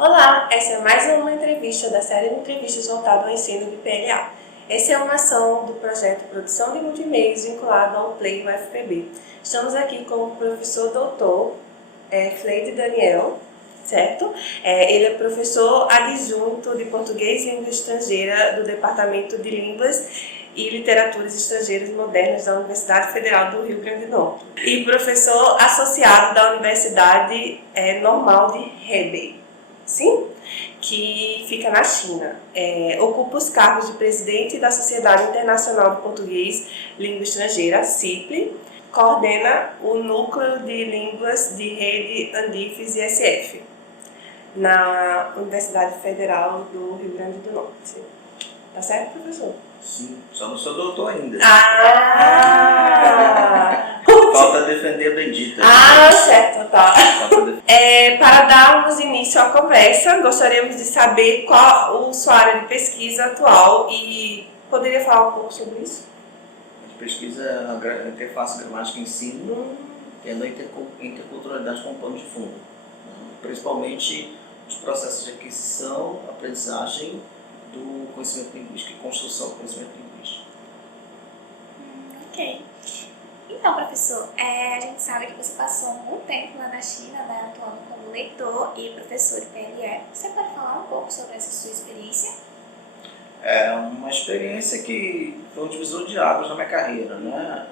Olá, essa é mais uma entrevista da série de entrevistas voltada ao ensino de PLA. Essa é uma ação do projeto Produção de Multimeios vinculado ao Play UFPB. Estamos aqui com o professor doutor Fleide Daniel, certo? Ele é professor adjunto de Português e Língua Estrangeira do Departamento de Línguas e Literaturas Estrangeiras Modernas da Universidade Federal do Rio Grande do Norte e professor associado da Universidade Normal de Hebei, sim? Que fica na China. Ocupa os cargos de presidente da Sociedade Internacional de Português Língua Estrangeira, CIPLE, coordena o Núcleo de Línguas de Rede Andifes e SF, na Universidade Federal do Rio Grande do Norte. Tá certo, professor? Sim, só não sou doutor ainda. Falta defender a bendita. Certo, tá. Para darmos início à conversa, gostaríamos de saber qual a sua área de pesquisa atual e poderia falar um pouco sobre isso? A pesquisa a interface gramática e ensino, tendo a interculturalidade como pano de fundo, principalmente os processos de aquisição, aprendizagem do conhecimento linguístico e construção do conhecimento linguístico. Ok. Então, professor, a gente sabe que você passou um tempo lá na China, né, atuando como leitor e professor de PLE. Você pode falar um pouco sobre essa sua experiência? É uma experiência que foi um divisor de águas na minha carreira, né?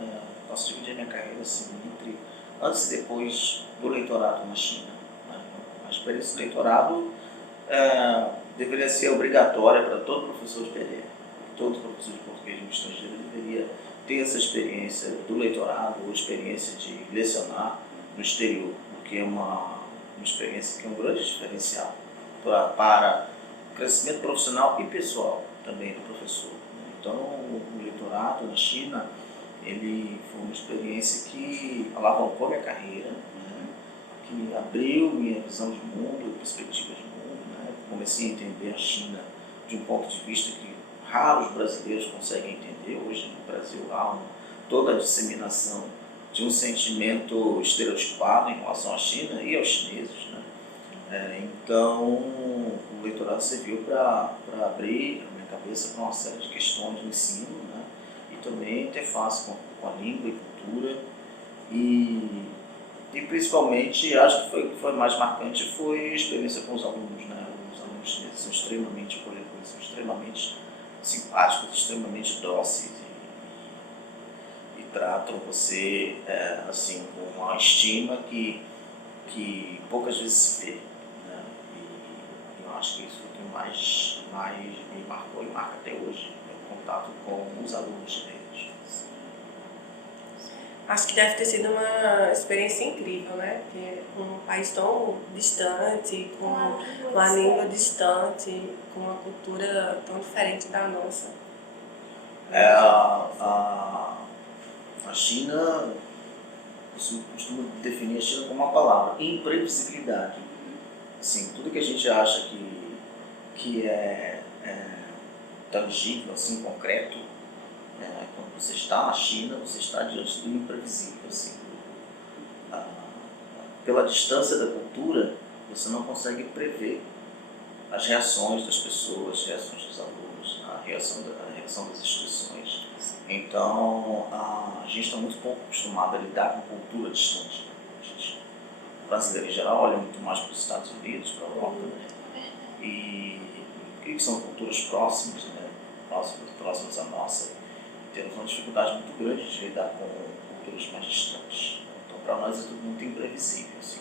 Posso dividir a minha carreira assim, entre antes e depois do leitorado na China. A experiência do leitorado deveria ser obrigatória para todo professor de PLE. Todo professor de português de língua estrangeira deveria ter essa experiência do leitorado, ou experiência de lecionar no exterior, porque é uma experiência que é um grande diferencial para o crescimento profissional e pessoal também do professor. Então, o leitorado na China, ele foi uma experiência que alavancou minha carreira, que abriu minha visão de mundo, perspectivas de mundo. Comecei a entender a China de um ponto de vista que raros brasileiros conseguem entender. Hoje no Brasil há toda a disseminação de um sentimento estereotipado em relação à China e aos chineses. Então, o leitorado serviu para abrir a minha cabeça para uma série de questões do ensino, e também interface com a língua e cultura. E principalmente, acho que o que foi mais marcante foi a experiência com os alunos. Os alunos chineses são extremamente acolhedores, são extremamente simpáticos, extremamente dóceis e tratam você assim, com uma estima que poucas vezes se vê. E eu acho que isso é o que mais me marcou e marca até hoje, o contato com os alunos chineses. Acho que deve ter sido uma experiência incrível, né? Porque um país tão distante, com uma língua distante, com uma cultura tão diferente da nossa. A China, eu costumo definir a China como uma palavra: imprevisibilidade. Assim, tudo que a gente acha que é tangível, assim, concreto, quando você está na China, você está diante do imprevisível. Assim, pela distância da cultura, você não consegue prever as reações das pessoas, as reações dos alunos, a reação das instituições. Então, a gente está muito pouco acostumado a lidar com cultura distante. O brasileiro, em geral, olha muito mais para os Estados Unidos, para a Europa, e que são culturas próximas, próximas à nossa. Temos uma dificuldade muito grande de lidar com culturas mais distantes. Então, para nós é tudo muito imprevisível, assim,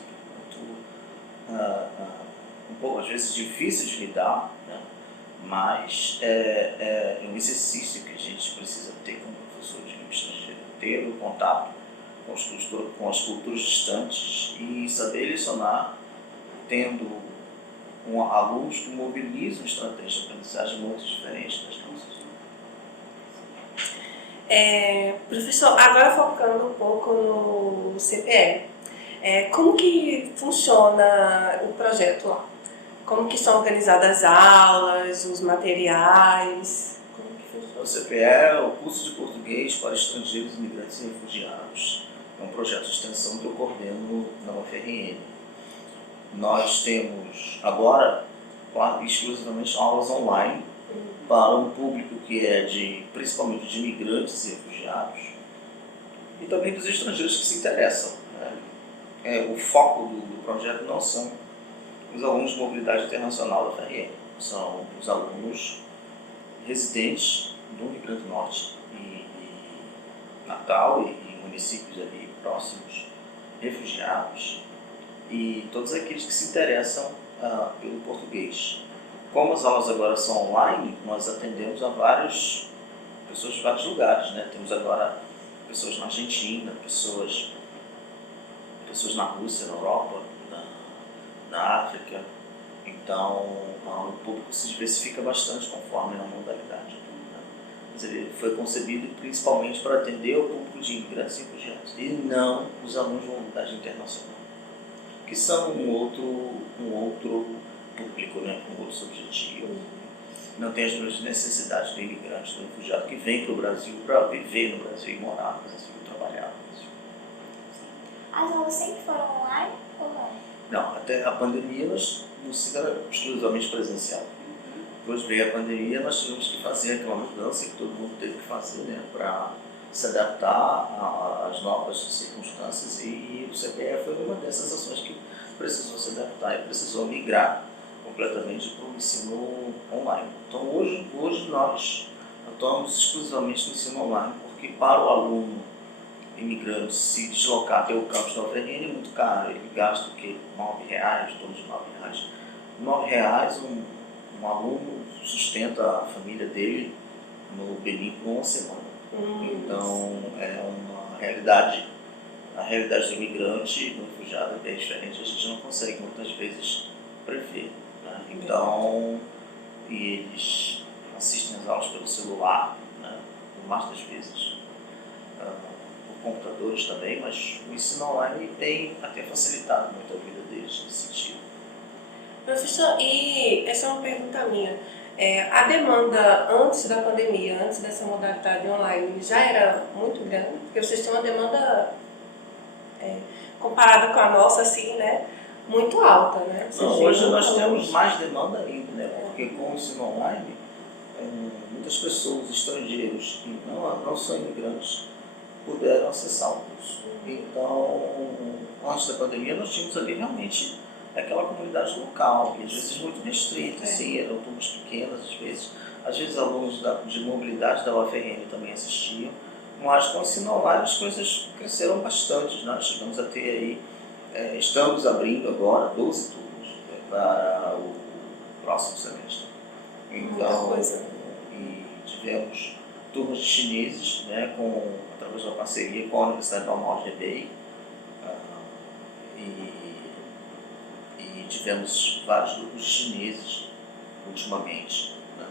um pouco, às vezes, difícil de lidar, mas é um exercício que a gente precisa ter como professor de língua estrangeira, ter o contato com as culturas distantes e saber lecionar, tendo alunos que mobilizam estratégias de aprendizagem muito diferentes das nossas. Professor, agora focando um pouco no CPE, como que funciona o projeto lá? Como que são organizadas as aulas, os materiais? Como que funciona? O CPE é o curso de português para estrangeiros, imigrantes e refugiados. É um projeto de extensão que eu coordeno na UFRN. Nós temos agora exclusivamente aulas online para um público que é principalmente de imigrantes e refugiados e também dos estrangeiros que se interessam, né? O foco do projeto não são os alunos de mobilidade internacional da FRN, são os alunos residentes do Rio Grande do Norte e Natal e municípios ali próximos, refugiados e todos aqueles que se interessam pelo português. Como as aulas agora são online, nós atendemos a várias pessoas de vários lugares, né? Temos agora pessoas na Argentina, pessoas na Rússia, na Europa, na África. Então, o público se diversifica bastante conforme a modalidade. Né? Mas ele foi concebido principalmente para atender o público de imigrantes e refugiados, e não os alunos de mobilidade internacional, que são um outro público, né? Com outros objetivos. Não tem as mesmas necessidades do imigrante, do refugiado que vem para o Brasil para viver no Brasil e morar no Brasil, trabalhar no Brasil. As aulas sempre foram online ou não? Não, até a pandemia nós não era exclusivamente presencial. Depois veio a pandemia, nós tivemos que fazer aquela mudança que todo mundo teve que fazer, né, para se adaptar às novas circunstâncias, e o CPE foi uma dessas ações que precisou se adaptar e precisou migrar completamente para o ensino online. Então hoje nós atuamos exclusivamente no ensino online, porque para o aluno imigrante se deslocar até o campus da UFRN é muito caro, ele gasta o quê? R$9, em torno de R$9. R$9 um aluno sustenta a família dele no Benin por uma semana. Então é uma realidade, a realidade do imigrante, do refugiado é bem diferente, a gente não consegue muitas vezes prever. Né? Então, eles assistem às aulas pelo celular, né? Por mais das vezes. Por computadores também, mas o ensino online tem até facilitado muito a vida deles nesse sentido. Professor, e essa é uma pergunta minha. A demanda antes da pandemia, antes dessa modalidade online, já era muito grande? Porque vocês têm uma demanda, comparada com a nossa, assim, né, muito alta, né? Não, hoje nós temos mais demanda ainda, né? Porque com o ensino online, muitas pessoas, estrangeiros que não são imigrantes, puderam acessar o curso. Então, antes da pandemia, nós tínhamos ali realmente aquela comunidade local, que às vezes muito restrita, assim, eram turmas pequenas, às vezes alunos de mobilidade da UFRN também assistiam, mas com o ensino online as coisas cresceram bastante. Nós chegamos a ter aí, estamos abrindo agora 12 turmas, né, para o próximo semestre. Então, e tivemos turmas de chineses, né, através de uma parceria com a Universidade Normal de Hebei, e tivemos vários grupos de chineses ultimamente. Né?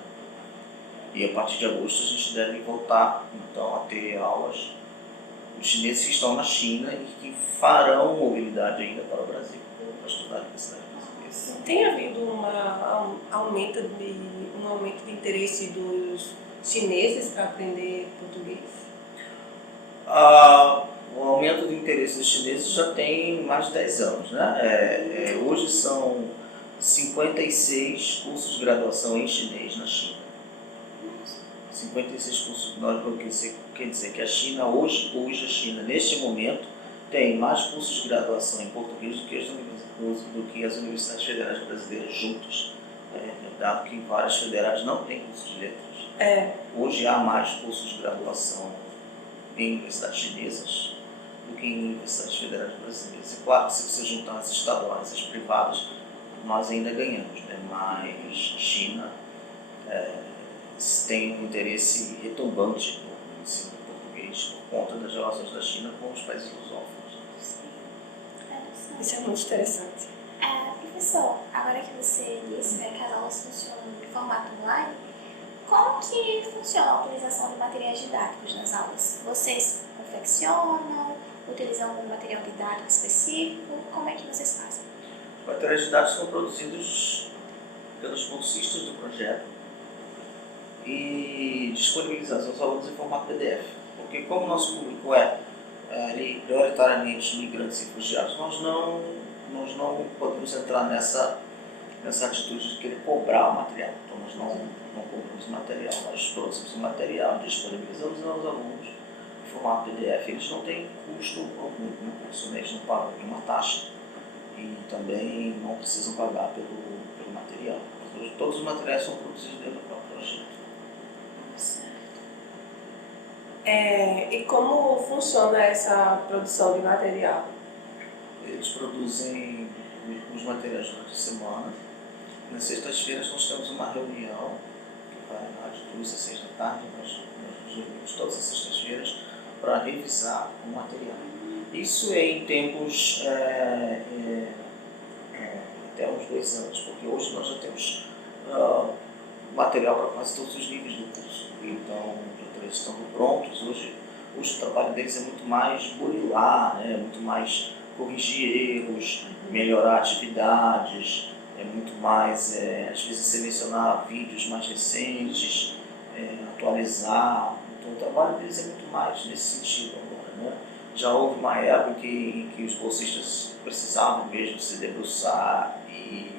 E a partir de agosto a gente deve voltar então a ter aulas dos chineses que estão na China e que farão mobilidade ainda para o Brasil, para estudar na cidade portuguesa. Tem havido um aumento de interesse dos chineses para aprender português? O aumento do interesse dos chineses já tem mais de 10 anos. Né? Hoje são 56 cursos de graduação em chinês na China. 56 cursos, quer dizer que a China, hoje a China, neste momento, tem mais cursos de graduação em português do que as universidades federais brasileiras juntas. Dado que várias federais não têm cursos de letras. Hoje há mais cursos de graduação em universidades chinesas do que em universidades federais brasileiras. E claro, se você juntar as estaduais e as privadas, nós ainda ganhamos, né? Mas a China tem um interesse retumbante no ensino português por conta das relações da China com os países lusófonos. Isso é muito interessante. Professor, agora que você disse, né, que as aulas funcionam em formato online, como que funciona a utilização de materiais didáticos nas aulas? Vocês confeccionam? Utilizam algum material didático específico? Como é que vocês fazem? Os materiais didáticos são produzidos pelos bolsistas do projeto e disponibilizados aos alunos em formato PDF. Porque como o nosso público é prioritariamente migrantes e refugiados, nós não nós não podemos entrar nessa atitude de querer cobrar o material. Então nós não cobramos material, nós produzimos o material e disponibilizamos aos alunos em formato PDF. Eles não têm custo algum no curso, né? Eles não pagam nenhuma taxa e também não precisam pagar pelo material. Todos os materiais são produzidos dentro do próprio projeto. E como funciona essa produção de material? Eles produzem os materiais durante a semana. Nas sextas-feiras nós temos uma reunião que vai de 2 a 6 da tarde. Nós nos reunimos todas as sextas-feiras para revisar o material. Isso é em tempos até uns 2 anos, porque hoje nós já temos material para quase todos os níveis do curso. Então, eles estão prontos. Hoje o trabalho deles é muito mais burilar, né? Muito mais corrigir erros, melhorar atividades, é muito mais, às vezes, selecionar vídeos mais recentes, atualizar. Então, o trabalho deles é muito mais nesse sentido agora, né? Já houve uma época em que os bolsistas precisavam mesmo se debruçar e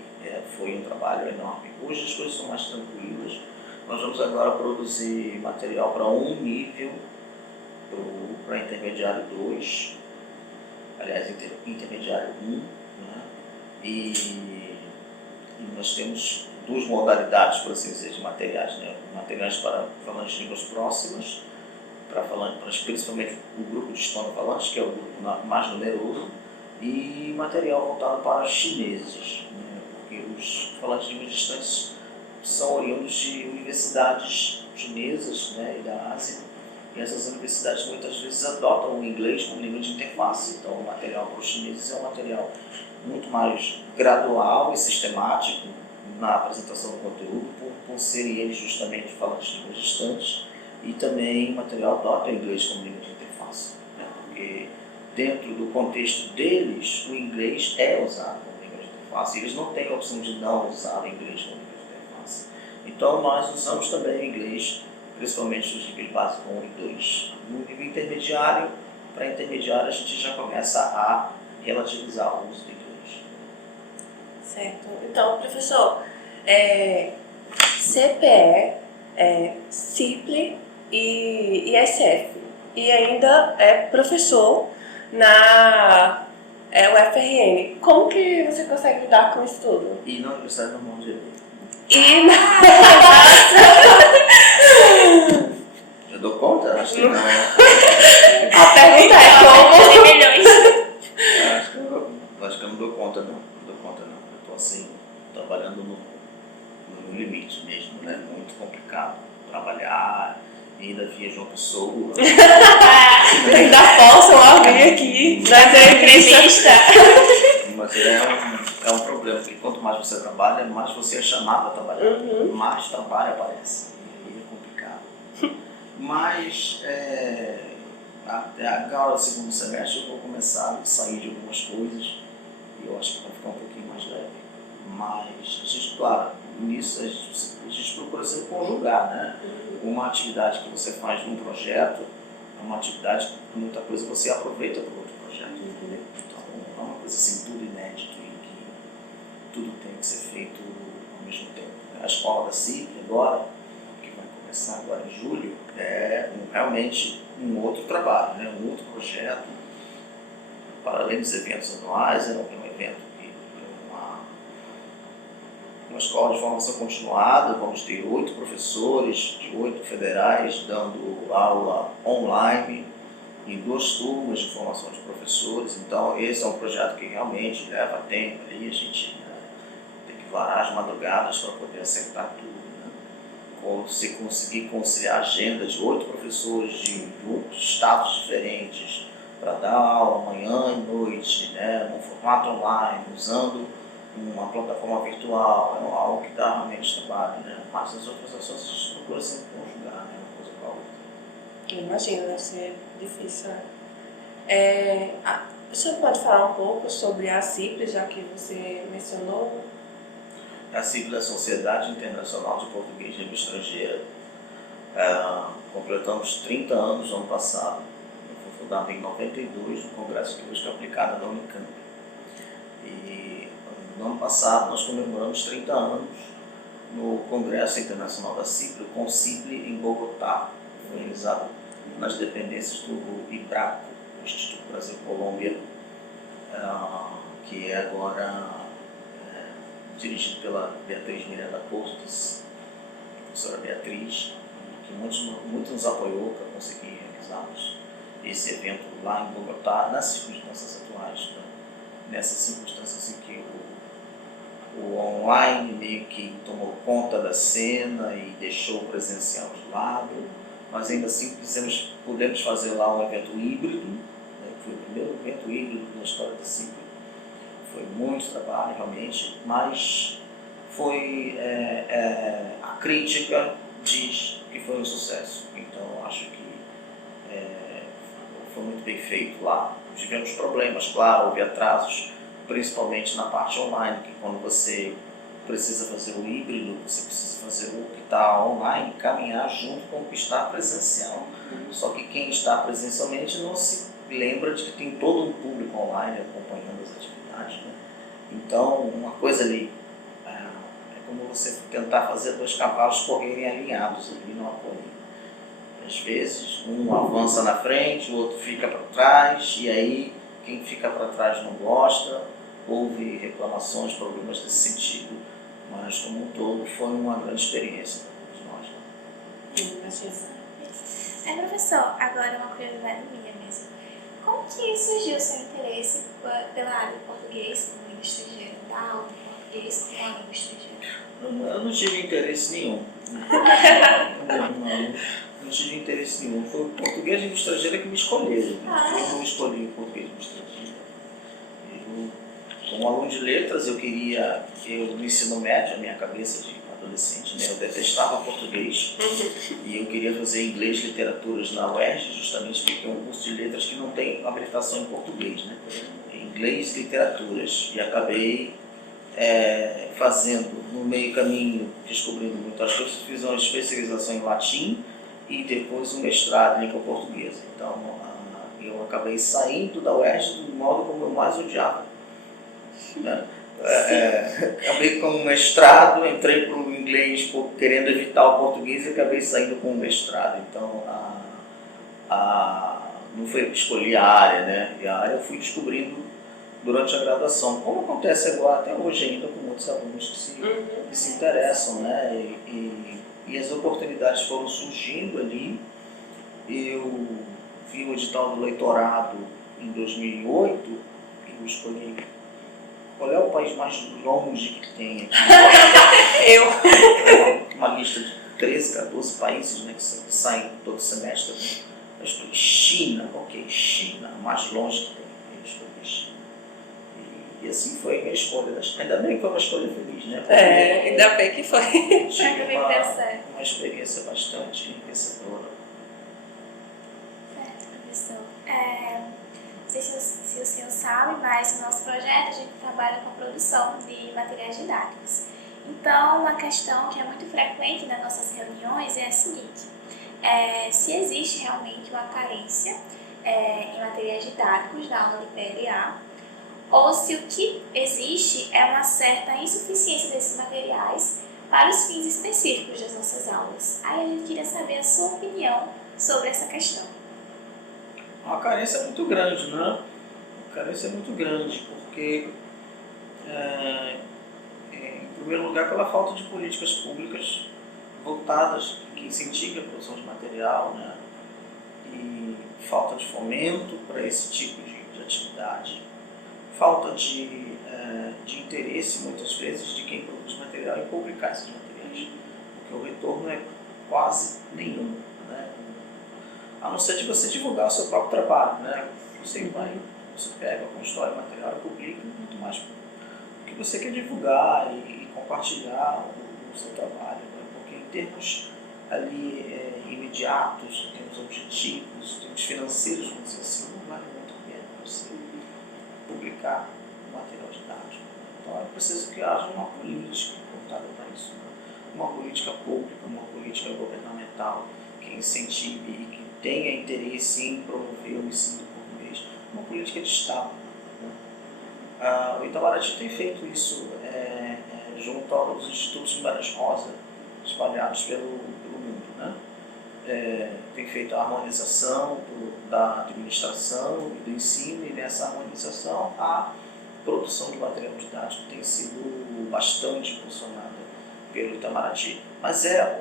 foi um trabalho enorme. Hoje as coisas são mais tranquilas. Nós vamos agora produzir material para um nível, para intermediário 2, aliás, intermediário 1, né? E nós temos 2 modalidades, por assim dizer, de materiais, né? Materiais para falantes de línguas próximas, principalmente o grupo de hispanofalantes, que é o grupo mais numeroso, e material voltado para chineses, né? Porque os falantes de línguas distantes são oriundos de universidades chinesas, né, e da Ásia, e essas universidades muitas vezes adotam o inglês como língua de interface. Então o material para os chineses é um material muito mais gradual e sistemático na apresentação do conteúdo, por serem eles justamente falantes de línguas distantes, e também o material adota o inglês como língua de interface, né, porque dentro do contexto deles o inglês é usado como língua de interface, e eles não têm a opção de não usar o inglês como língua de interface. Então nós usamos também o inglês, principalmente nos níveis básico 1 e 2. No nível intermediário, para intermediário a gente já começa a relativizar o uso do inglês. Certo. Então, professor, CPE, CIPLE e ISF. E ainda é professor na UFRN. Como que você consegue lidar com isso tudo? E na Universidade Normal de Direito. Eu dou conta? Acho que não. A pergunta é como? Milhões. Acho que eu não dou conta não. Eu estou assim, trabalhando no limite mesmo, né? Muito complicado trabalhar, e ainda via João Pessoa. Ainda possam vir aqui na entrevista. Mas é um problema, porque quanto mais você trabalha, mais você é chamado a trabalhar, mais trabalho aparece, e é complicado. Mas agora no segundo semestre eu vou começar a sair de algumas coisas, e eu acho que vai ficar um pouquinho mais leve. Mas a gente, claro, nisso a gente procura sempre conjugar, né? Uma atividade que você faz num projeto é uma atividade que muita coisa você aproveita para outro projeto. Então não é uma coisa assim tudo inédito e que tudo tem que ser feito ao mesmo tempo. A escola da CIP agora, que vai começar agora em julho, é realmente um outro trabalho, né? Um outro projeto. Para além dos eventos anuais, é um evento que uma escola de formação continuada. Vamos ter 8 professores de 8 federais dando aula online em 2 turmas de formação de professores. Então esse é um projeto que realmente leva tempo ali, a gente tem que varar as madrugadas para poder acertar tudo, né? Se conseguir conciliar a agenda de 8 professores de estados diferentes para dar aula manhã e noite, né, num formato online, usando uma plataforma virtual, é algo que dá realmente trabalho, né? Mas as outras ações a gente procura sempre conjugar, né, uma coisa com a outra. Imagino, deve ser difícil. O senhor pode falar um pouco sobre a CIPLE, já que você mencionou? A CIPLE é a Sociedade Internacional de Português de Língua Estrangeira. Completamos 30 anos no ano passado. Foi fundada em 92 no Congresso de Linguística Aplicada da Unicamp. E no ano passado nós comemoramos 30 anos no Congresso Internacional da CIPLE, o CONCIPLE, em Bogotá. Foi realizado nas dependências do IBRACO, o Instituto Brasil-Colômbia, que é agora dirigido pela Beatriz Miranda Cortes, a professora Beatriz, que muito nos apoiou para conseguir realizarmos esse evento lá em Bogotá, nas circunstâncias atuais, né? Nessas circunstâncias em que o online meio que tomou conta da cena e deixou o presencial de lado, mas ainda assim pudemos fazer lá um evento híbrido, né? Foi o primeiro evento híbrido na história da CIPLE. Foi muito trabalho realmente, mas foi a crítica diz que foi um sucesso, então acho que foi muito bem feito lá. Tivemos problemas, claro, houve atrasos, principalmente na parte online, que quando você precisa fazer o híbrido, você precisa fazer o que está online, caminhar junto com o que está presencial. Só que quem está presencialmente não se lembra de que tem todo um público online acompanhando as atividades, né? Então, uma coisa ali é como você tentar fazer dois cavalos correrem alinhados ali no apoio. Às vezes, um avança na frente, o outro fica para trás, e aí quem fica para trás não gosta. Houve reclamações, problemas desse sentido, mas como um todo foi uma grande experiência para todos nós. Professor, agora uma curiosidade minha mesmo. Como que surgiu o seu interesse pela área do português como língua estrangeira, da aula de português como uma língua estrangeira? Eu não tive interesse nenhum. Não tive interesse nenhum. Foi o português de língua estrangeira que me escolheram. Eu não escolhi o português de língua estrangeira. Como aluno de letras, no ensino médio, a minha cabeça de adolescente, né, eu detestava português e eu queria fazer inglês e literaturas na UERJ, justamente porque é um curso de letras que não tem habilitação em português, né? Inglês e literaturas, e acabei fazendo no meio caminho, descobrindo muitas coisas, fiz uma especialização em latim e depois um mestrado em língua portuguesa. Então eu acabei saindo da UERJ do modo como eu mais odiava. Acabei com um mestrado, entrei para o inglês querendo evitar o português e acabei saindo com um mestrado. Então, não foi eu que escolhi a área, né? E a área eu fui descobrindo durante a graduação, como acontece agora até hoje ainda com muitos alunos que se interessam, né? E as oportunidades foram surgindo ali. Eu vi o edital do leitorado em 2008 e eu escolhi. Qual é o país mais longe que tem aqui? Uma lista de 13, 14 países, né, que saem todo semestre. Eu escolhi China, China, mais longe que tem. Eu escolhi China. E assim foi a minha escolha. Ainda bem que foi uma escolha feliz, né? Porque ainda bem que foi. Tive uma experiência bastante enriquecedora. Certo, professor. Não sei se o senhor sabe, mas no nosso projeto a gente trabalha com a produção de materiais didáticos. Então, uma questão que é muito frequente nas nossas reuniões é a seguinte: se existe realmente uma carência em materiais didáticos na aula de PLA, ou se o que existe é uma certa insuficiência desses materiais para os fins específicos das nossas aulas. Aí a gente queria saber a sua opinião sobre essa questão. A carência é muito grande, né? A carência é muito grande, porque, em primeiro lugar, pela falta de políticas públicas voltadas, que incentivem a produção de material, né? E falta de fomento para esse tipo de atividade, falta de interesse, muitas vezes, de quem produz material em publicar esses materiais, porque o retorno é quase nenhum, né? A não ser de você divulgar o seu próprio trabalho, né? Você pega, constrói material e publica, muito mais porque você quer divulgar e compartilhar o seu trabalho, né? Porque em termos ali imediatos, em termos objetivos, em termos financeiros, vamos dizer assim, não vale muito a pena você publicar o material didático. Então é preciso que haja uma política voltada para isso, né? Uma política pública, uma política governamental que incentive e que tenha interesse em promover o ensino do português, uma política de Estado, né? O Itamaraty tem feito isso junto aos institutos de Guimarães Rosa, espalhados pelo mundo, né? Tem feito a harmonização da administração e do ensino, e nessa harmonização a produção de material didático tem sido bastante impulsionada pelo Itamaraty. Mas é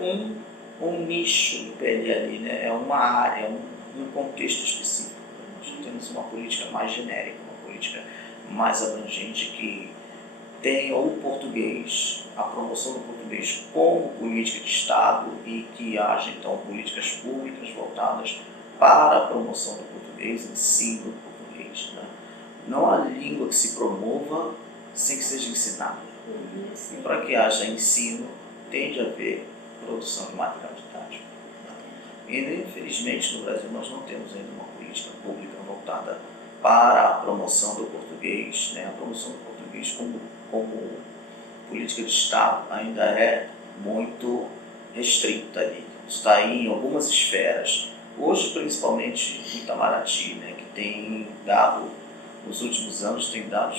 um nicho do PL ali, né? É uma área, um contexto específico. Nós temos uma política mais genérica, uma política mais abrangente que tem o português, a promoção do português como política de Estado e que haja então políticas públicas voltadas para a promoção do português, ensino do português, né? Não há língua que se promova sem que seja ensinada. E para que haja ensino, tem de haver produção de material didático. E, infelizmente, no Brasil nós não temos ainda uma política pública voltada para a promoção do português, né? A promoção do português como política de Estado ainda é muito restrita ali. Está aí em algumas esferas. Hoje, principalmente o Itamaraty, né, que tem dado, nos últimos anos, tem dado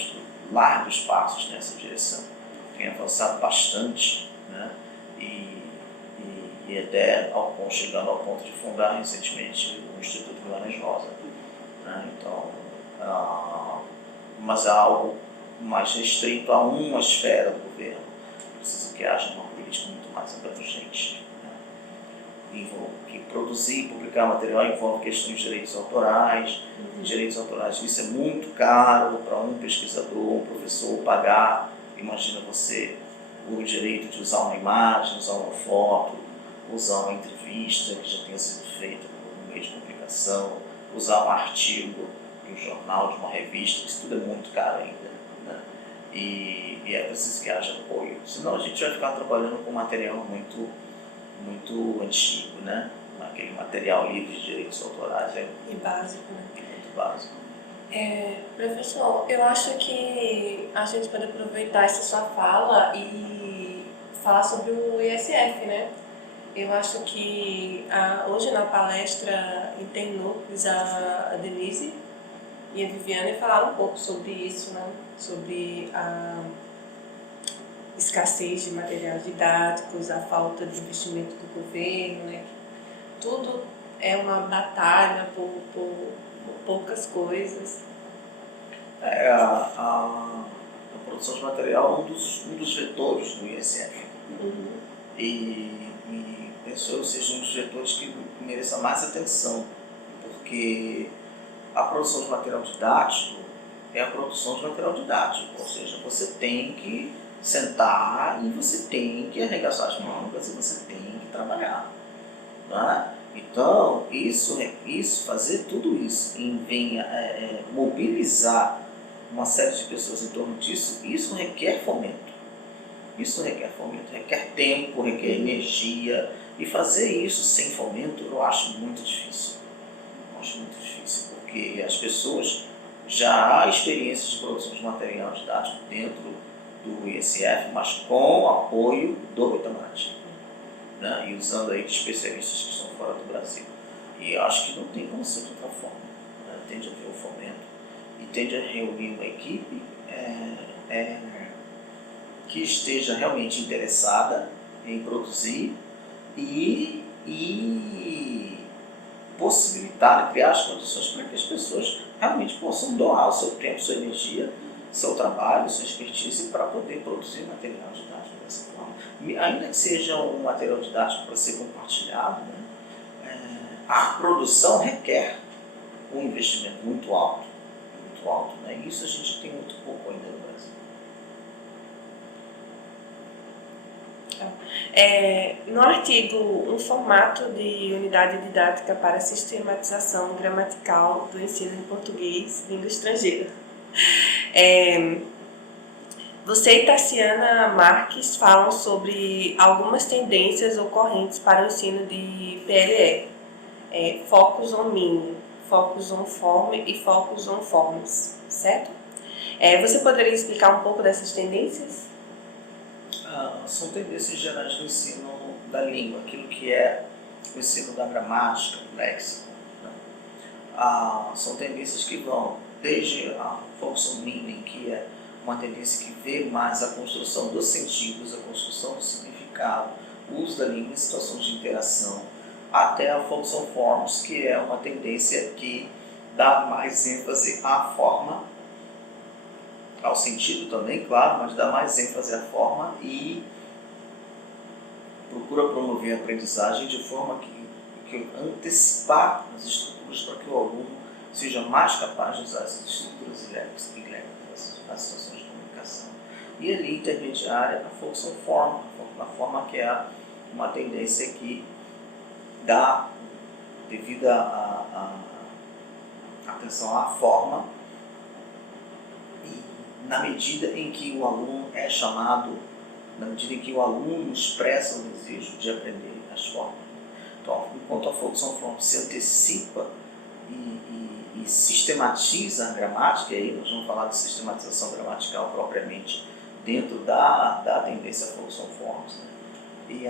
largos passos nessa direção. Tem avançado bastante, né? E até chegando ao ponto de fundar recentemente o Instituto Guimarães Rosa, né? Então, mas é algo mais restrito a uma esfera do governo. Precisa que haja uma política muito mais abrangente, né? Que produzir e publicar material envolve questões de direitos autorais. Direitos autorais, isso é muito caro para um pesquisador, um professor pagar. Imagina você o direito de usar uma imagem, usar uma foto, usar uma entrevista que já tenha sido feita por um meio de publicação, usar um artigo de um jornal, de uma revista, isso tudo é muito caro ainda, né? E é preciso que haja apoio, senão a gente vai ficar trabalhando com material muito antigo, né? Aquele material livre de direitos autorais E básico, né? Muito básico. Professor, eu acho que a gente pode aproveitar essa sua fala e falar sobre o ISF, né? Eu acho que hoje na palestra Internúcleos, a Denise e a Viviane falaram um pouco sobre isso, né? Sobre a escassez de materiais didáticos, a falta de investimento do governo, né? Tudo é uma batalha por poucas coisas. A produção de material é um dos vetores do ISF. E penso eu seja um dos vetores que mereça mais atenção, porque a produção de material didático é a produção de material didático, ou seja, você tem que sentar e você tem que arregaçar as mangas e você tem que trabalhar, não é? Então, fazer tudo isso e mobilizar uma série de pessoas em torno disso, isso requer fomento. Isso requer fomento, requer tempo, requer energia. E fazer isso sem fomento eu acho muito difícil. Porque as pessoas já há experiências de produção de material didático dentro do ISF, mas com apoio do Itamaraty, né? E usando aí de especialistas que estão fora do Brasil. E eu acho que não tem como ser de outra forma, né? Tem de haver o fomento e tem de reunir uma equipe que esteja realmente interessada em produzir e possibilitar, criar as condições para que as pessoas realmente possam doar o seu tempo, sua energia, seu trabalho, sua expertise para poder produzir material didático dessa forma. Ainda que seja um material didático para ser compartilhado, né? A produção requer um investimento muito alto, né? E isso a gente tem muito pouco ainda no Brasil. No artigo Um formato de unidade didática para sistematização gramatical do ensino em português, língua estrangeira, você e Tassiana Marques falam sobre algumas tendências ocorrentes para o ensino de PLE, Focus on Meaning, Focus on Form e Focus on Forms, certo? Você poderia explicar um pouco dessas tendências? São tendências gerais do ensino da língua, aquilo que é o ensino da gramática, do léxico, né? São tendências que vão desde a functional meaning, que é uma tendência que vê mais a construção dos sentidos, a construção do significado, o uso da língua em situações de interação, até a functional forms, que é uma tendência que dá mais ênfase à forma, ao sentido também, claro, mas dá mais ênfase à forma e procura promover a aprendizagem de forma que antecipar as estruturas para que o aluno seja mais capaz de usar essas estruturas e léxicas nas situações de comunicação. E ali, intermediária, a functional form, na forma que é uma tendência que dá, devido à atenção à forma, e na medida em que o aluno é chamado, na medida em que o aluno expressa o desejo de aprender as formas. Então, enquanto a functional form se antecipa e sistematiza a gramática, e aí nós vamos falar de sistematização gramatical propriamente dentro da tendência functional forms, né? E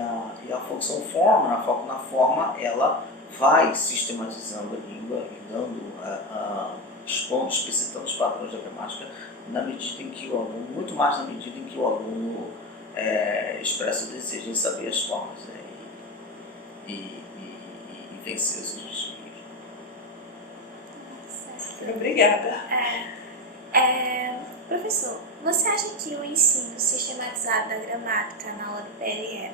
a functional form, na foco na forma, ela vai sistematizando a língua e dando, expondo, explicitando os padrões da gramática na medida em que o aluno, muito mais na medida em que o aluno expressa o desejo em saber as formas, né? e vencer os desafios. Obrigada. Professor, você acha que o ensino sistematizado da gramática na aula do PLE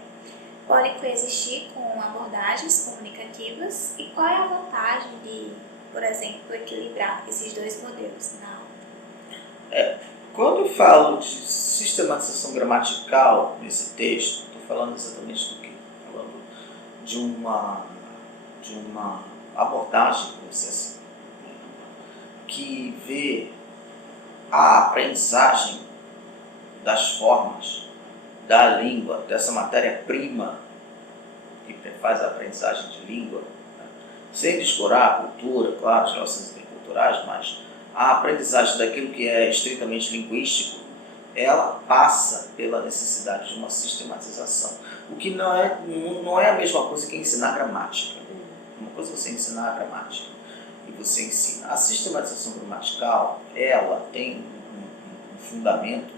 pode coexistir com abordagens comunicativas? E qual é a vantagem de, por exemplo, equilibrar esses dois modelos na aula? Quando eu falo de sistematização gramatical nesse texto, estou falando exatamente do quê? Falando de uma abordagem, assim, que vê a aprendizagem das formas, da língua, dessa matéria-prima que faz a aprendizagem de língua, né? Sem descurar a cultura, claro, as relações interculturais, mas a aprendizagem daquilo que é estritamente linguístico, ela passa pela necessidade de uma sistematização. O que não é a mesma coisa que ensinar gramática. Uma coisa é você ensinar a gramática e você ensina. A sistematização gramatical, ela tem um fundamento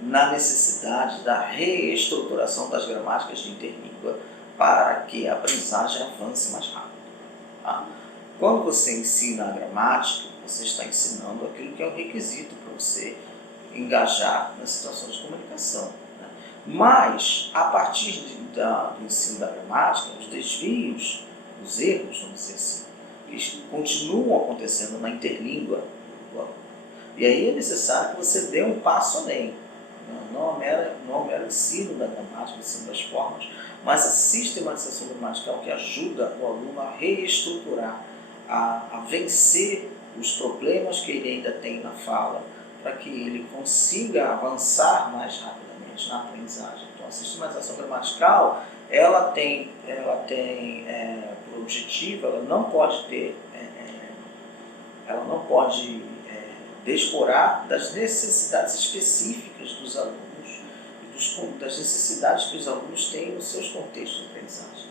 na necessidade da reestruturação das gramáticas de interlíngua para que a aprendizagem avance mais rápido. Tá? Quando você ensina a gramática, você está ensinando aquilo que é um requisito para você engajar nas situações de comunicação. Né? Mas, a partir do ensino da gramática, os desvios, os erros, vamos dizer assim, que continuam acontecendo na interlíngua do aluno. E aí é necessário que você dê um passo além. Não é o mero ensino da gramática, o ensino das formas, mas a sistematização gramatical que ajuda o aluno a reestruturar, a vencer os problemas que ele ainda tem na fala, para que ele consiga avançar mais rapidamente na aprendizagem. Então, a sistematização gramatical, ela tem por objetivo, ela não pode descorar das necessidades específicas dos alunos, das necessidades que os alunos têm nos seus contextos de aprendizagem.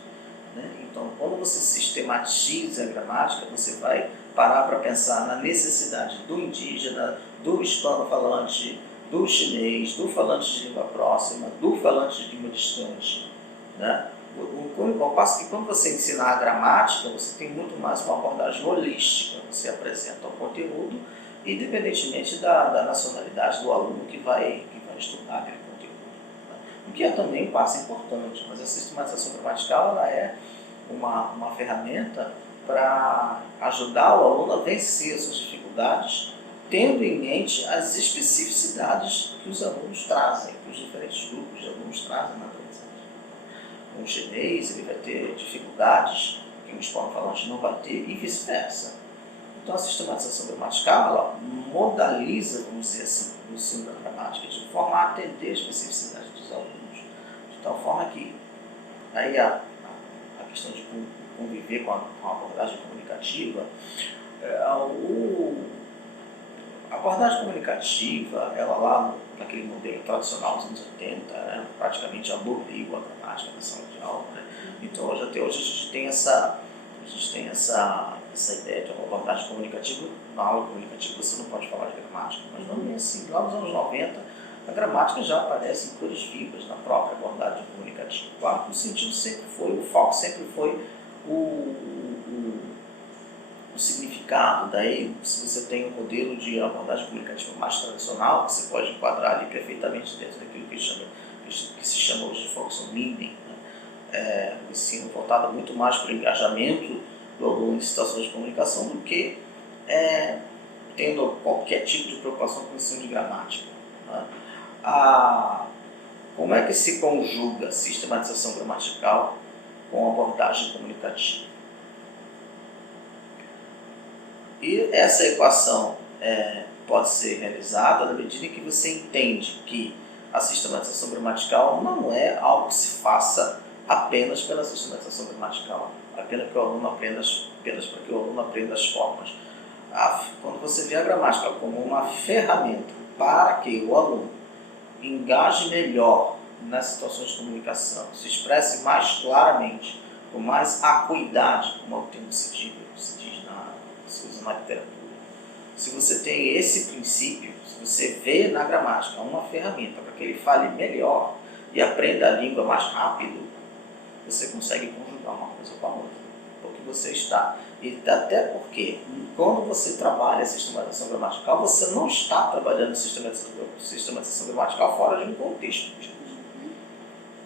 Né? Então, quando você sistematiza a gramática, você vai parar para pensar na necessidade do indígena, do hispano-falante, do chinês, do falante de língua próxima, do falante de língua distante. Né? Ao passo que quando você ensina a gramática, você tem muito mais uma abordagem holística. Você apresenta o conteúdo, independentemente da nacionalidade do aluno que vai estudar aquele conteúdo. Né? O que é também um passo importante, mas a sistematização gramatical ela é uma ferramenta para ajudar o aluno a vencer as suas dificuldades, tendo em mente as especificidades que os alunos trazem, que os diferentes grupos de alunos trazem na aprendizagem. O chinês ele vai ter dificuldades que o hispano-falante não vai ter e vice-versa. Então a sistematização gramatical ela modaliza, vamos dizer assim, o ensino da gramática de forma a atender a especificidade dos alunos, de tal forma que aí a questão de conviver com a abordagem comunicativa, a abordagem comunicativa, ela lá naquele modelo tradicional dos anos 80, né, praticamente aboliu a gramática na sala de aula. Né? Então até hoje a gente tem essa essa ideia de uma abordagem comunicativa. Na aula comunicativa você não pode falar de gramática, mas não é assim. Lá nos anos 90, a gramática já aparece em cores vivas na própria abordagem comunicativa. Claro que o sentido sempre foi, o foco sempre foi o significado. Daí, se você tem um modelo de abordagem comunicativa mais tradicional, você pode enquadrar ali perfeitamente dentro daquilo que se chama hoje de function meaning, né? O ensino voltado muito mais para o engajamento do aluno em situações de comunicação do que tendo qualquer tipo de preocupação com o ensino de gramática, né? Como é que se conjuga sistematização gramatical com abordagem comunicativa? E essa equação pode ser realizada na medida em que você entende que a sistematização gramatical não é algo que se faça apenas pela sistematização gramatical, apenas para que o aluno aprenda as formas. Quando você vê a gramática como uma ferramenta para que o aluno engaje melhor nas situações de comunicação, se expresse mais claramente, com mais acuidade, como o termo se diz na literatura. Se você tem esse princípio, se você vê na gramática uma ferramenta para que ele fale melhor e aprenda a língua mais rápido, você consegue conjugar uma coisa com a outra, porque você está. E até porque, quando você trabalha a sistematização gramatical, você não está trabalhando sistematização gramatical fora de um contexto.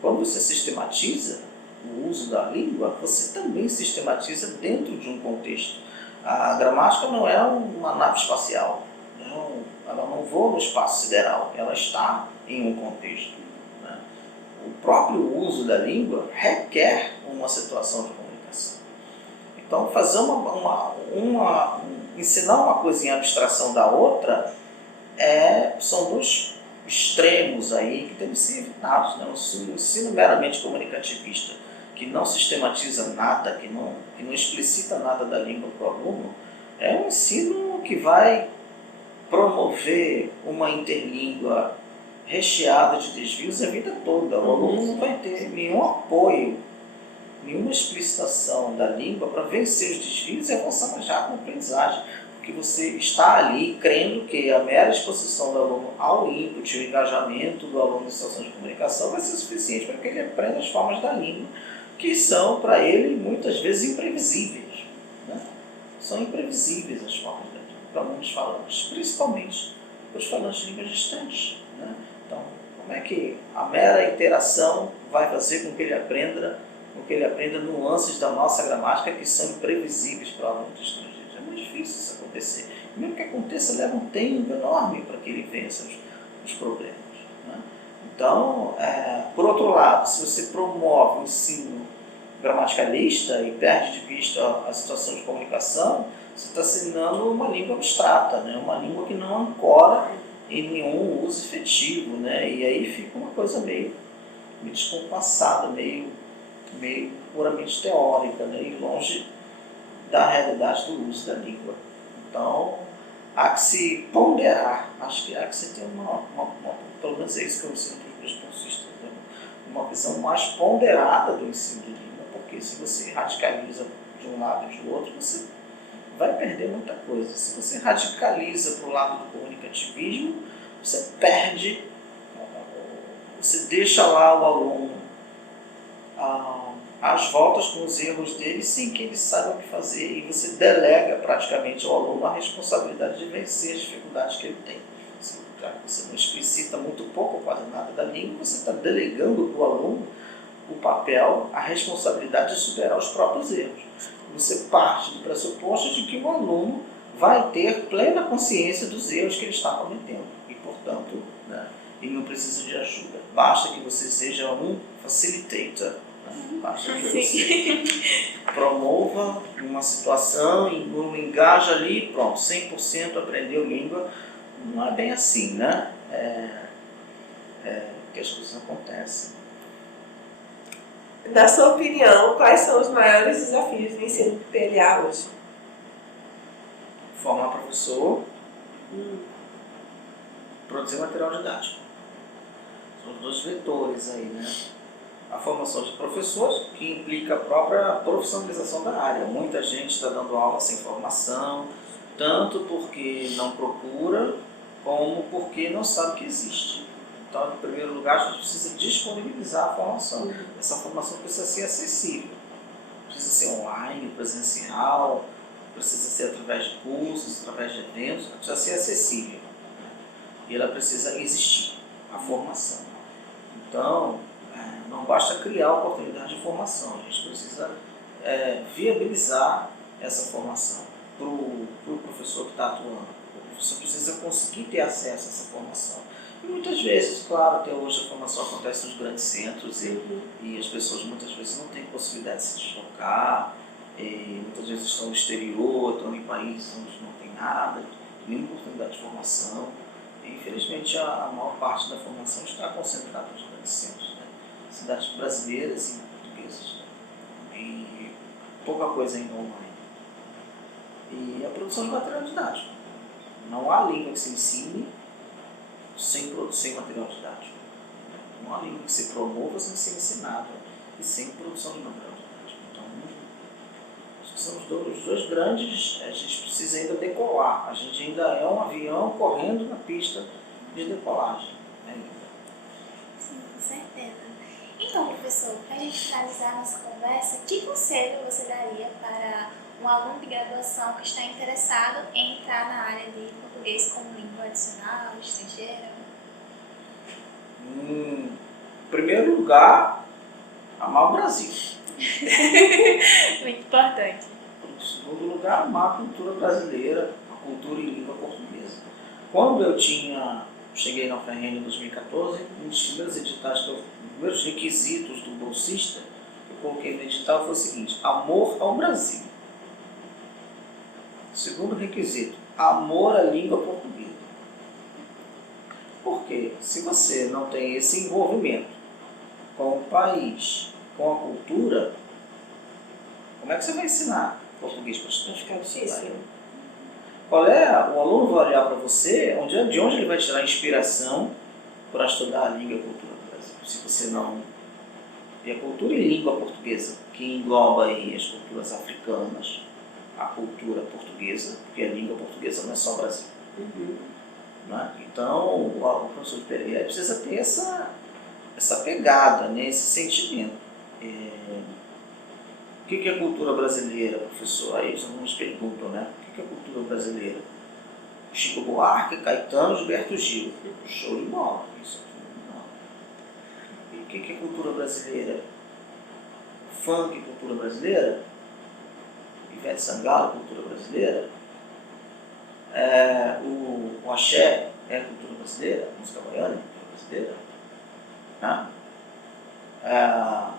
Quando você sistematiza o uso da língua, você também sistematiza dentro de um contexto. A gramática não é uma nave espacial, ela não voa no espaço sideral, ela está em um contexto, né? O próprio uso da língua requer uma situação de comunicação. Então, fazer ensinar uma coisa em abstração da outra são dois extremos aí que devem ser evitados, né? O ensino meramente comunicativista, que não sistematiza nada, que não explicita nada da língua para o aluno, é um ensino que vai promover uma interlíngua recheada de desvios a vida toda. O aluno não vai ter nenhum apoio, nenhuma explicitação da língua para vencer os desvios e avançar mais rápido na aprendizagem, porque você está ali crendo que a mera exposição do aluno ao input, o engajamento do aluno em situações de comunicação vai ser suficiente para que ele aprenda as formas da língua, que são para ele muitas vezes imprevisíveis, né? São imprevisíveis as formas da língua para muitos falantes, principalmente para os falantes de línguas distantes, né? Então, como é que a mera interação vai fazer com que ele aprenda nuances da nossa gramática que são imprevisíveis para alunos estrangeiros? É muito difícil isso acontecer. E mesmo que aconteça, leva um tempo enorme para que ele vença os problemas, né? Então, por outro lado, se você promove o ensino gramaticalista e perde de vista a situação de comunicação, você está ensinando uma língua abstrata, né? Uma língua que não ancora em nenhum uso efetivo, né? E aí fica uma coisa meio descompassada, meio puramente teórica, né? E longe da realidade do uso da língua. Então, há que se ponderar, acho que há que se ter pelo menos é isso que eu ensino para os bolsistas, né? Uma visão mais ponderada do ensino de língua, porque se você radicaliza de um lado e de outro, você vai perder muita coisa. Se você radicaliza para o lado do comunicativismo, você perde, você deixa lá o aluno às voltas com os erros dele sem que ele saiba o que fazer, e você delega praticamente ao aluno a responsabilidade de vencer as dificuldades que ele tem. Você não explicita muito pouco ou quase nada da língua, você está delegando para o aluno o papel, a responsabilidade de superar os próprios erros. Você parte do pressuposto de que o aluno vai ter plena consciência dos erros que ele está cometendo e, portanto, né, ele não precisa de ajuda. Basta que você seja um facilitator, né? Basta que você promova uma situação e não engaja ali, pronto, 100% aprendeu língua. Não é bem assim, né? Que as coisas acontecem. Na sua opinião, quais são os maiores desafios do ensino do PLA hoje? Formar professor, produzir material didático. São os dois vetores aí, né? a formação de professores, que implica a própria profissionalização da área. Muita gente está dando aula sem formação, tanto porque não procura, como porque não sabe que existe. Então, em primeiro lugar, a gente precisa disponibilizar a formação. Essa formação precisa ser acessível. Precisa ser online, presencial, precisa ser através de cursos, através de eventos, precisa ser acessível. E ela precisa existir, a formação. Então, não basta criar oportunidade de formação, a gente precisa viabilizar essa formação para o professor que está atuando. O professor precisa conseguir ter acesso a essa formação. E muitas vezes, claro, até hoje a formação acontece nos grandes centros e as pessoas muitas vezes não têm possibilidade de se deslocar, e muitas vezes estão no exterior, estão em países onde não tem nada, nenhuma oportunidade de formação. E, infelizmente, a maior parte da formação está concentrada nos grandes centros, né? Cidades brasileiras e portuguesas, né? E pouca coisa ainda online. E a produção de material didático. Não há língua que se ensine sem material didático. Não há língua que se promova sem ser ensinada e sem produção de material didático. Então, acho que são os dois grandes, a gente precisa ainda decolar. A gente ainda é um avião correndo na pista de decolagem. Sim, com certeza. Então, professor, para a gente finalizar nossa conversa, que conselho você daria para um aluno de graduação que está interessado em entrar na área de português como língua adicional, estrangeira? Em primeiro lugar, amar o Brasil. Muito importante. Em segundo lugar, amar a cultura brasileira, a cultura em língua portuguesa. Quando eu cheguei na UFRN em 2014, um dos primeiros editais, os primeiros requisitos do bolsista que eu coloquei no edital foi o seguinte: amor ao Brasil. Segundo requisito, amor à língua portuguesa. Por quê? Se você não tem esse envolvimento com o país, com a cultura, como é que você vai ensinar português para as Vai ficar difícil. Qual é? O aluno vai olhar para você, de onde ele vai tirar inspiração para estudar a língua e a cultura do Brasil? Se você não... E a cultura e língua portuguesa, que engloba aí as culturas africanas, a cultura portuguesa, porque a língua portuguesa não é só Brasil. Né? Então, o professor Pereira precisa ter essa pegada, né? Esse sentimento. O que é cultura brasileira, professor? Aí os alunos perguntam, né? O que é cultura brasileira? Chico Buarque, Caetano, Gilberto Gil. Show de bola. Isso aqui, não. E o que é cultura brasileira? Funk, cultura brasileira? Ivete Sangalo, cultura brasileira? O axé é cultura brasileira? A música baiana é cultura brasileira?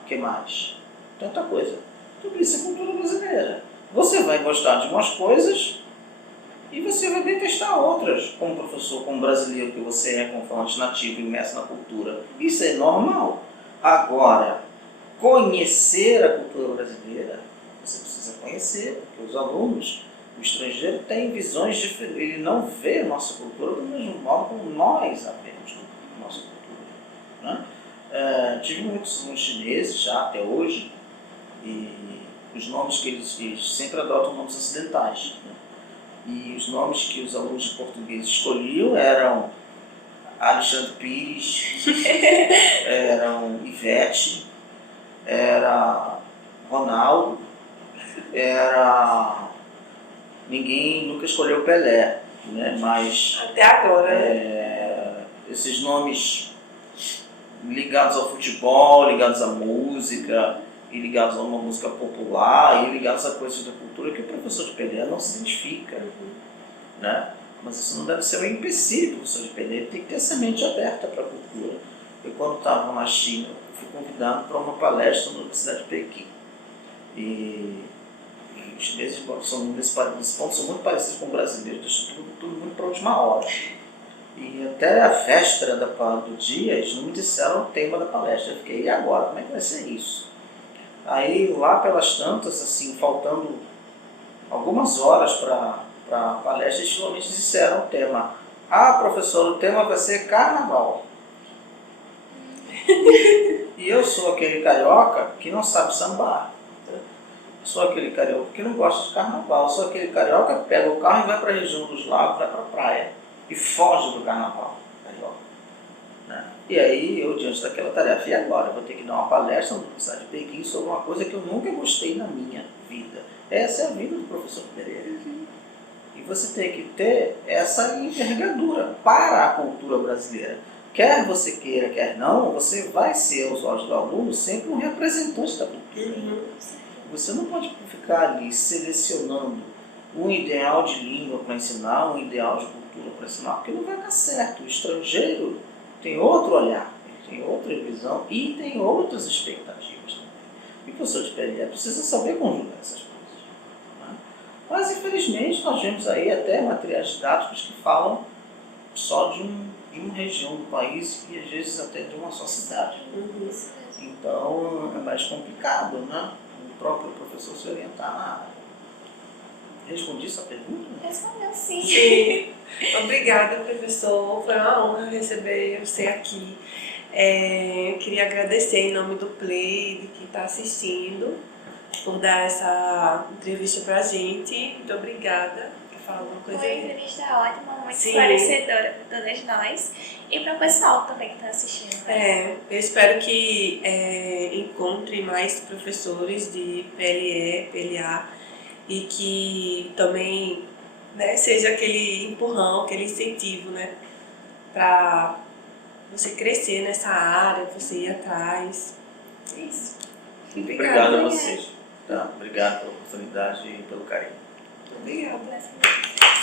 O que mais? Tanta coisa. Tudo isso é cultura brasileira. Você vai gostar de umas coisas e você vai detestar outras, como professor, como brasileiro que você é, como falante nativo, imerso na cultura. Isso é normal. Agora, conhecer a cultura brasileira, você precisa conhecer, porque os alunos, o estrangeiro, têm visões diferentes. Ele não vê a nossa cultura do mesmo modo como nós a vemos a nossa cultura. Né? Tive muitos alunos chineses já até hoje, e os nomes que eles sempre adotam nomes ocidentais. Né? E os nomes que os alunos de português escolhiam eram Alexandre Pires, eram Ivete, era Ronaldo, ninguém nunca escolheu Pelé, né? Mas até agora, né? Esses nomes ligados ao futebol, ligados à música, e ligados a uma música popular, e ligados a coisas da cultura que o professor de Pelé não se identifica. Né? Mas isso não deve ser um empecilho para o professor de Pelé, ele tem que ter essa mente aberta para a cultura. Eu, quando estava na China, fui convidado para uma palestra na Universidade de Pequim. E os chineses nesse ponto são muito parecidos com o brasileiro, deixam tudo muito para a última hora. E até a véspera do dia, eles não me disseram o tema da palestra. Eu fiquei, e agora? Como é que vai ser isso? Aí, lá pelas tantas, assim, faltando algumas horas para a palestra, eles finalmente disseram o tema. Professor, o tema vai ser carnaval. E eu sou aquele carioca que não sabe sambar. Eu sou aquele carioca que não gosta de carnaval. Eu sou aquele carioca que pega o carro e vai para a região dos lagos, vai para a praia. E foge do carnaval carioca. Né? E aí eu, diante daquela tarefa, e agora? Eu vou ter que dar uma palestra na Universidade de Pequim sobre uma coisa que eu nunca gostei na minha vida. Essa é a vida do professor Pereira. E você tem que ter essa envergadura para a cultura brasileira. Quer você queira, quer não, você vai ser, aos olhos do aluno, sempre um representante da cultura. Você não pode ficar ali selecionando um ideal de língua para ensinar, um ideal de cultura para ensinar, porque não vai dar certo. O estrangeiro tem outro olhar, ele tem outra visão e tem outras expectativas também. E o professor de PLE precisa saber conjugar essas coisas. Né? Mas, infelizmente, nós vemos aí até materiais didáticos que falam só de uma região do país e, às vezes, até de uma só cidade. Então, é mais complicado, né? O próprio professor se orientar na área. Respondi essa pergunta? Respondeu sim. Sim. Obrigada, professor. Foi uma honra receber você aqui. Eu queria agradecer em nome do Play, de quem está assistindo, por dar essa entrevista para a gente. Muito obrigada. Quer falar alguma coisa Foi uma aí? entrevista ótima, muito Sim. esclarecedora para todas nós e para o pessoal também que está assistindo. Eu espero que encontre mais professores de PLE, PLA e que também, né, seja aquele empurrão, aquele incentivo, né, para você crescer nessa área, você ir atrás. É isso. Obrigado a vocês. Tá? Obrigado pela oportunidade e pelo carinho. Obrigada. Obrigada.